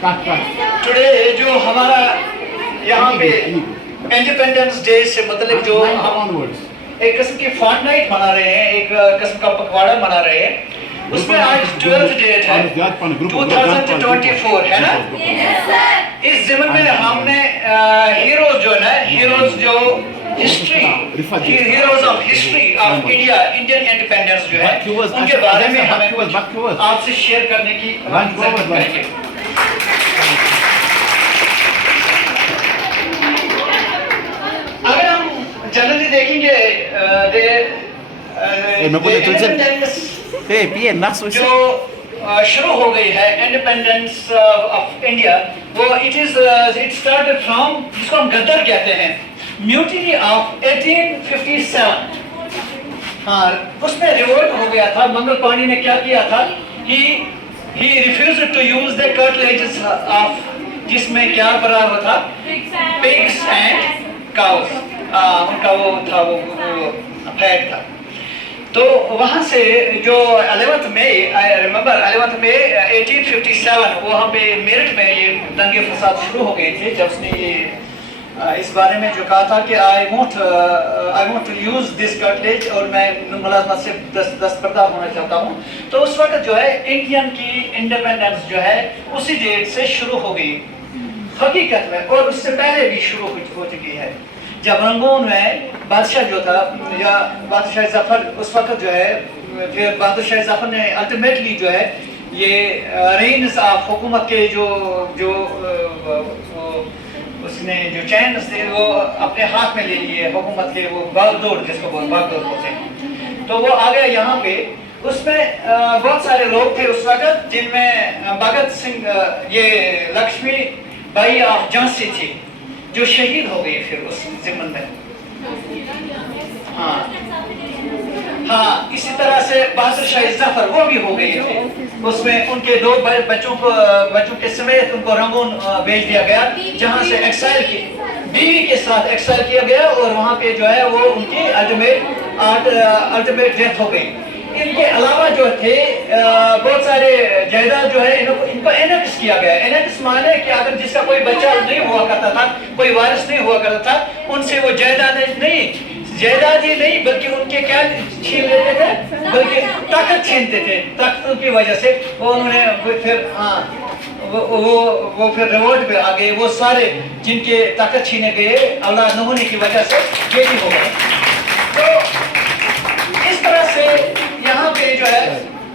Today जो हमारा यहाँ पे इंडिपेंडेंस डे से मतलब जो हम एक किस्म की फन नाइट मना रहे हैं, एक किस्म का पखवाड़ा मना रहे हैं, उसमें आज 12th डेट है 2024 है ना। इस ज़मन में हमने हीरोज जो है, हीरोज जो history, heroes of history of India, Indian independence जो है, उनके बारे में हमें कुछ आपसे शेयर करने की करेंगे। अगर हम जनरली देखेंगे जो शुरू हो गई है इंडिपेंडेंस ऑफ इंडिया, वो इट स्टार्टेड फ्रॉम, जिसको हम गद्दार कहते हैं, म्यूटिनी ऑफ 1857। हाँ, उसमें रिवोल्ट हो गया था। मंगल पांडे ने क्या किया था, he refused to use the curtilages of, जिसमें क्या भरा हुआ था, pigs and cows, उनका वो था, वो फैट था। तो वहाँ से जो 11th May, I remember 11th मई 1857, वहाँ पे मेरठ में ये दंगे फसाद शुरू हो गए थे, जब उसने ये इस बारे में जो कहा था कि I want to use this curtilage, और मैं मुलाजमत से दस्तबरदार होना चाहता हूँ। तो उस वक्त जो है इंडियन की इंडिपेंडेंस जो है उसी डेट से शुरू हो गई हकीकत में, और उससे पहले भी शुरू हो चुकी है। जब रंगून में बादशाह जो था, या बादशाह जफर, उस वक्त जो है, फिर बादशाह जफर ने अल्टीमेटली जो है ये रेन्स ऑफ हुकूमत के जो उसने जो चैन थे वो अपने हाथ में ले लिए हुकूमत के, वो बागडोर, जिसको बागडोर होते हैं। तो वो आ गया यहाँ पे। उसमें बहुत सारे लोग थे उस वक्त, जिनमें भगत सिंह, ये लक्ष्मी बाई ऑफ झांसी थी, जो शहीद हो गई फिर उस ज़िम्मन में। हाँ, इसी तरह से बहादुर शाह जफर वो भी हो गए थे। उसमें उनके दो बच्चों के समेत उनको रंगून भेज दिया गया, जहाँ से एक्साइल की बीवी के साथ एक्साइल किया गया, और वहाँ पे जो है वो उनकी अल्टीमेट डेथ हो गई। इनके अलावा जो थे बहुत सारे जायदाद जो है इनको एनेक्स किया गया। एनेक्स माने कि अगर जिसका कोई बच्चा नहीं हुआ करता था, कोई वारिस नहीं हुआ करता था, उनसे वो जायदाद ही नहीं बल्कि उनके क्या छीन लेते थे, बल्कि ताकत छीनते थे। ताकतों की वजह से वो उन्होंने फिर वो फिर रिवोल्ट पे आ गए। वो सारे जिनके ताकत छीने गए, औलाद न होने की वजह से ये भी हो गया। तो इस तरह से यहाँ पे जो है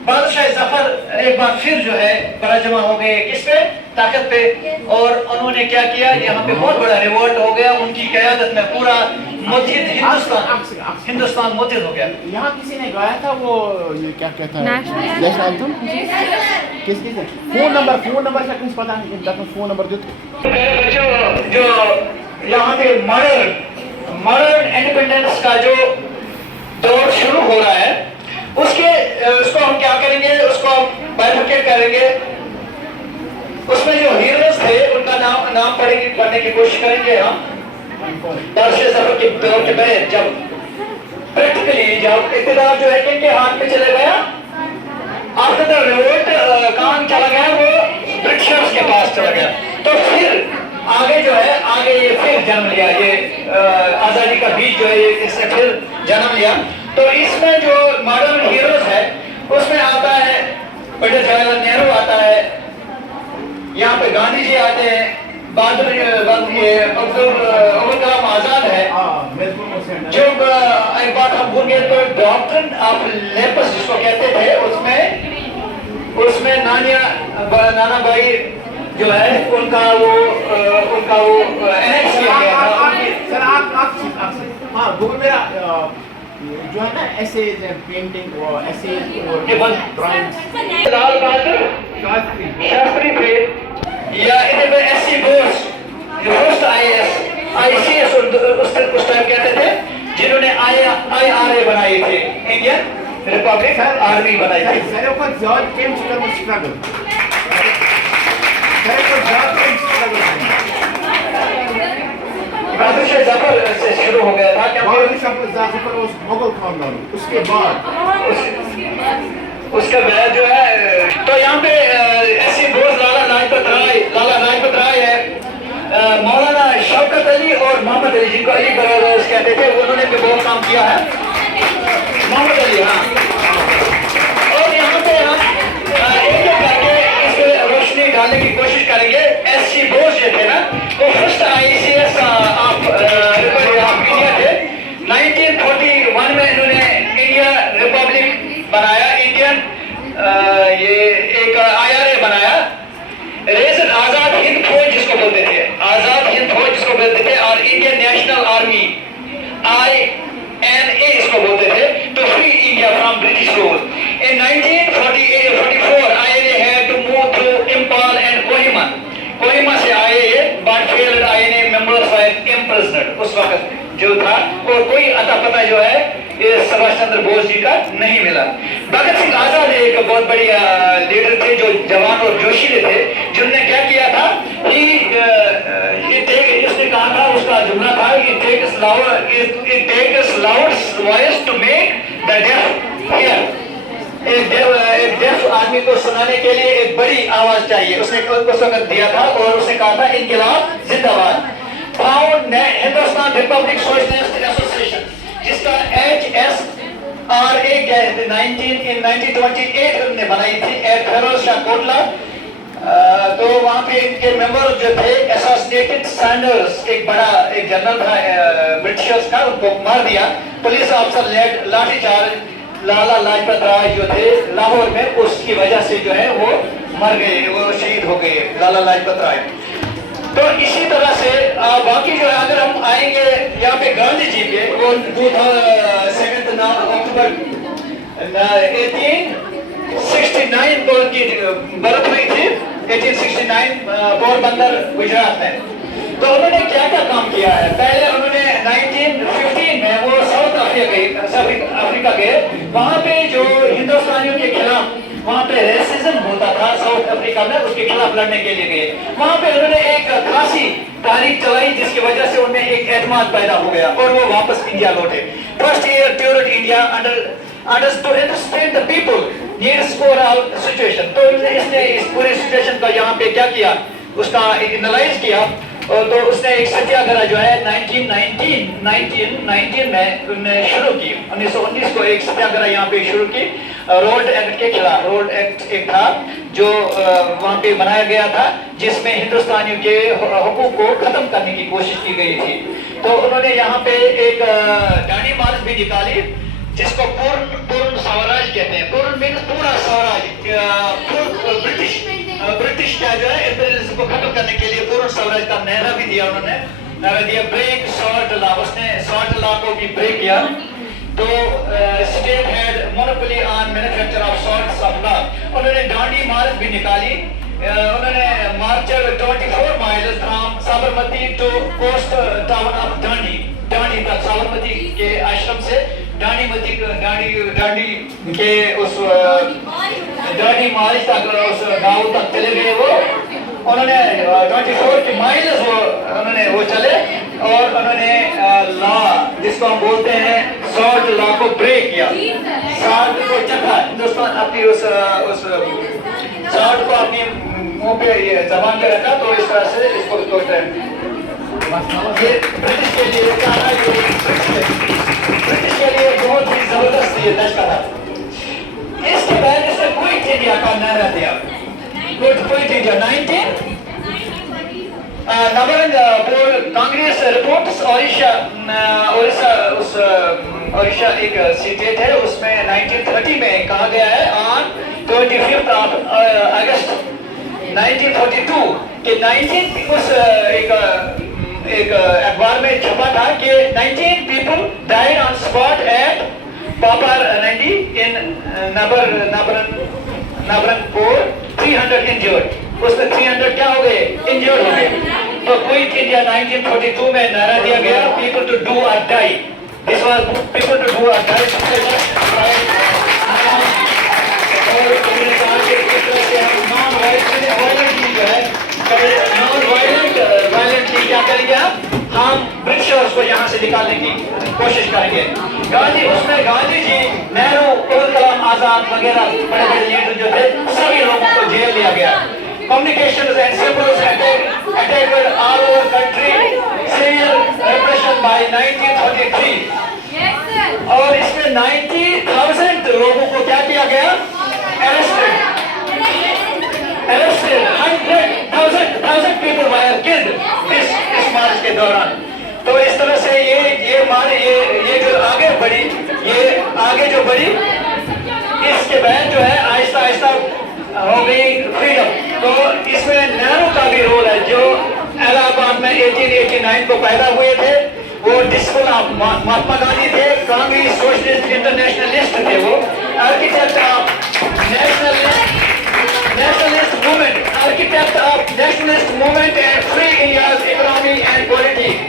बादशाह जफर एक बार फिर जो है बराजमा हो गए, किस पे, ताकत पे। और उन्होंने क्या किया, यहाँ पे बहुत बड़ा रिवोल्ट हो गया। उनकी क़यादत में पूरा मुत्तहिद हिंदुस्तान मुत्तहिद हो गया। यहाँ किसी ने गाया था वो, ये क्या कहता है, नेशनल एंथम, किसने? फोन नंबर का कुछ पता नहीं, फोन नंबर जो यहाँ पे मॉडर्न इंडिपेंडेंस का जो दौर शुरू हो रहा है, उसको हम क्या करेंगे, उसको हम बाइफरकेट करेंगे। उसमें जो हीरोज थे उनका नाम पढ़ने की कोशिश करेंगे हम। बादशाह जफर के दौर के बाद जब प्रैक्टिकली जब इक़्तिदार जो है किनके हाथ में चले गया, आफ्टर द रिवोल्ट कहाँ चला गया, वो ब्रिटिशर्स के पास चला गया। तो फिर आगे जो है, आगे ये फिर जन्म लिया, ये आज़ादी का बीज जो है इसने फिर जन्म लिया। तो इसमें जो मॉडर्न हीरोज है उसमें आता है पंडित जवाहरलाल नेहरू आता है, यहाँ पे गांधी जी आते हैं, अब्दुल कलाम आजाद है। जो एक बात हम भूल गए, तो डॉक्ट्रिन ऑफ लेपर्स जिसको कहते थे, उसमें नाना भाई जो है उनका वो एनेक्स किया गया था। सर आप हाँ, गूगल मेरा जो है ना ऐसे पेंटिंग और ऐसे ड्राइंग्स, लाल बहादुर शास्त्री थे, या इधर में एससी बोस जो फर्स्ट ICS उस टाइम कहते थे, जिन्होंने IRA बनाई थी, इंडियन रिपब्लिक आर्मी बनाई थी। बादशाह जफर से शुरू हो गया था, क्या मुगल खानदान, उसके बाद उसका जो है। तो यहाँ पे ऐसी बोस लाला लाजपत राय رائے لالا لاجپت رائے ہے, مولانا شوکت علی اور محمد علی, جن کو علی برادرز کہتے تھے, انہوں نے بھی بہت کام کیا ہے. محمد علی, ہاں. اور یہاں پہ ہم ایک ایک کر کے اس پہ روشنی ڈالنے کی کوشش کریں گے. ایس سی بوس جو تھے نا, وہ فرسٹ ICS آف انڈیا تھے. 1941 میں انہوں نے انڈیا ریپبلک بنایا, انڈین یہ ایک IRA بنایا, ریزن آزاد ہند فوج جس کو بولتے تھے, آزاد ہند فوج جس کو بولتے تھے, اور انڈین نیشنل آرمی INA اس کو بولتے تھے, to free India from British rule. In 1944 INA had to move through Impal and Kohima. Kohima سے آئے یہ, but failed INA members were imprisoned. اس وقت جو تھا اور کوئی عطا پتہ جو ہے یہ سبھاش چندر بوس جی کا نہیں ملا. بھگت سنگھ آزاد ایک بہت بڑی لیڈر تھے جو جوان اور جوشیلے تھے, جنہوں نے کیا کیا تھا اس نے کہا تھا, اس کا جملہ تھا, it takes loud voice to make the deaf hear. ایک ڈیف آدمی کو سنانے کے لیے ایک بڑی آواز چاہیے, اس نے اس وقت دیا تھا, اور اس نے کہا تھا انقلاب زندہ باد. Found Hindustan republic socialist association, جس کا HSRA 1928 انہوں نے بنائی تھی ایٹ فیروز شاہ کوٹلا. تو وہاں پہ ان کے ممبر جو تھے ایسوسیٹڈ سینڈرز, ایک بڑا ایک جنرل تھا برٹشرز کا, ان کو مار دیا. پولیس افسر لیڈ لاٹھی چارج لالا لاجپت رائے جو تھے لاہور میں, اس کی وجہ سے جو ہے وہ مر گئے, وہ شہید ہو گئے لالا لاجپت رائے. تو اسی طرح سے باقی جو ہے اگر ہم آئیں گے یہاں پہ گاندھی جی پہ, وہ 7 اکتوبر 1869 کو ان کی برتھ ہوئی تھی, 1869 پوربندر گجرات میں. تو انہوں نے کیا کیا کام کیا ہے. پہلے انہوں نے 1915 میں وہ ساؤتھ افریقہ گئے, وہاں پہ جو ہندوستانیوں کے خلاف وہاں پہ ریسزم ہوتا تھا ساؤتھ افریقہ میں, اس کے خلاف لڑنے کے لیے گئے. وہاں پہ انہوں نے ایک خاصی تحریک چلائی جس کی وجہ سے ان میں ایک اعتماد پیدا ہو گیا, اور وہ واپس انڈیا لوٹے. First year toward India understand the people needs overall situation. تو اس نے اس پوری سچویشن کا یہاں پہ کیا کیا, اس کا انالائز کیا. تو اس نے ایک ستیہ گرہ جو ہے 1919 میں انہوں نے شروع کی, 1919 کو ایک ستیہ گرہ یہاں پہ شروع کی رولڈ ایکٹ کے خلاف. رولڈ ایکٹ ایک تھا جو وہاں پہ بنایا گیا تھا, جس میں ہندوستانیوں کے حقوق کو ختم کرنے کی کوشش کی گئی تھی. تو انہوں نے یہاں پہ ایک ڈانڈی مارچ بھی نکالی جس کو پورن سوراج کہتے ہیں. پورن مینس پورا سوراج, برٹش کا جو ہے امپیریلزم کو ختم کرنے کے لیے پورن سوراج کا نعرہ بھی دیا. انہوں نے نعرہ دیا بریک سالٹ لا, اس نے سالٹ لا کو بھی بریک کیا. تو state had monopoly on manufacture of salt of law. انہوں نے ڈانڈی مارچ بھی نکالی. انہوں نے marched 24 miles from Sabarmati to coast town of Dandi, Dandi تک, سابرمتی کے آشرم سے ڈانڈی کے اس ڈانڈی مارچ تک, اس گاؤں تک چلے گئے. وہ انہوں نے 24 مائلز انہوں نے وہ چلے, اور انہوں نے لا جس کو ہم بولتے ہیں سالٹ لا کو بریک کیا. سالٹ کو چکھا, ہندوستان اپنی اس سالٹ کو اپنی منہ پہ یہ زبان پہ رکھا, تو اس طرح سے اس کو توڑتے ہیں. یہ برٹش کے لیے برٹش کے لیے بہت ہی زبردست یہ دھچکا تھا. اس کے بعد اس نے کوئٹ انڈیا کا نعرہ دیا. کوئٹ انڈیا 19 نومبر کانگریس رپورٹس اوڑیشہ ایک اسٹیٹ ہے, اس میں 1930 میں کہا گیا ہے آن 25 اگست 1942 کہ 19 اس ایک اخبار میں چھپا تھا کہ 19 people died on spot at Papar Nandi in Nabarangpur, 300 injured. اس میں 300 کیا ہو گئے, انجرڈ ہو گئے. تو کوئٹ انڈیا 1942 میں نعرہ دیا گیا, people to do or die. This was people to do or die. اور انہوں نے کہا کہ اس طرح سے ہم نان وائلنٹلی جو ہے نان وائلنٹلی کیا کریں گے, ہم برٹشرز کو یہاں سے نکالنے کی کوشش کریں گے. گاندھی, اس میں گاندھی جی, نہرو, ابوالکلام آزاد وغیرہ بڑے بڑے لیڈر جو تھے, سبھی لوگوں کو جیل لیا گیا. communications and symbols attacked all over country, severe repression by 1933. और इसमें 90,000 लोगों को क्या किया गया? Arrested. 100,000 people were killed इस मार्च के दौरान. तो इस तरह से ये जो आगे बढ़ी, ये आगे जो बढ़ी, इसके बाद जो है आहिस्ता आहिस्ता हो गई फ्रीडम. तो इसमें नेहरू का भी रोल है, जो इलाहाबाद में 1889 को पैदा हुए थे. वो डिस्पल ऑफ महात्मा गांधी थे, कांग्रेस सोशलिस्ट इंटरनेशनलिस्ट थे. वो architect of nationalist movement, architect of nationalist movement and free India's economy and politics.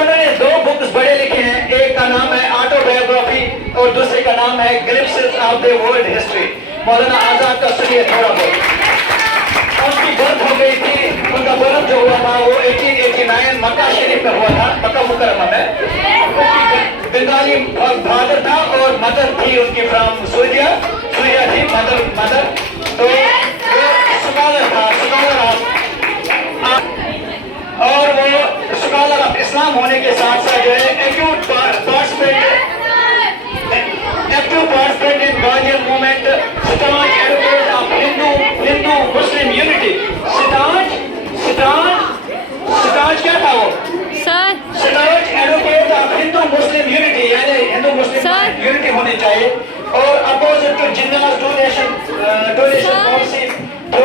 उन्होंने 2 बुक्स बड़े लिखे हैं. एक का नाम है ऑटोबायोग्राफी और दूसरे का नाम है glimpses of the world history. Maulana Azad का सुनिए थोड़ा बहुत. उनकी बर्थ हो गई थी, उनका बर्थ जो हुआ था वो 1889 मक्का शरीफ में हुआ था, मक्का मुकर्रमा में. उनकी बंगाली फादर था और मदर थी उनकी फ्रॉम सूर्या थी मदर. तो स्कॉलर था, और वो स्कॉलर ऑफ इस्लाम होने के साथ साथ जो है active participant in guardian movement, staunch advocate of Hindu Muslim unity. Staunch क्या था वो? Staunch advocate of Hindu Muslim unity, यानी हिंदू मुस्लिम यूनिटी होनी चाहिए. और opposite to Jinnah's donation policy, तो